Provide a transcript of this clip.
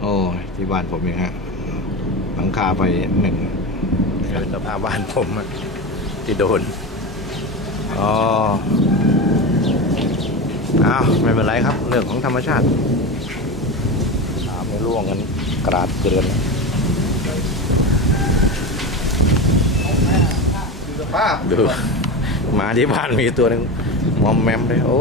โอ้ที่บ้านผมเองฮะหลังคาไป1นี่เป็นสภาพบ้านผมอะที่โดนอ๋ออ้าวไม่เป็นไรครับเรื่องของธรรมชาติไม่ร่วงกันกราดเกลือนดูหมาที่บ้านมีตัวหนึ่งมอมแมมเลยโอ้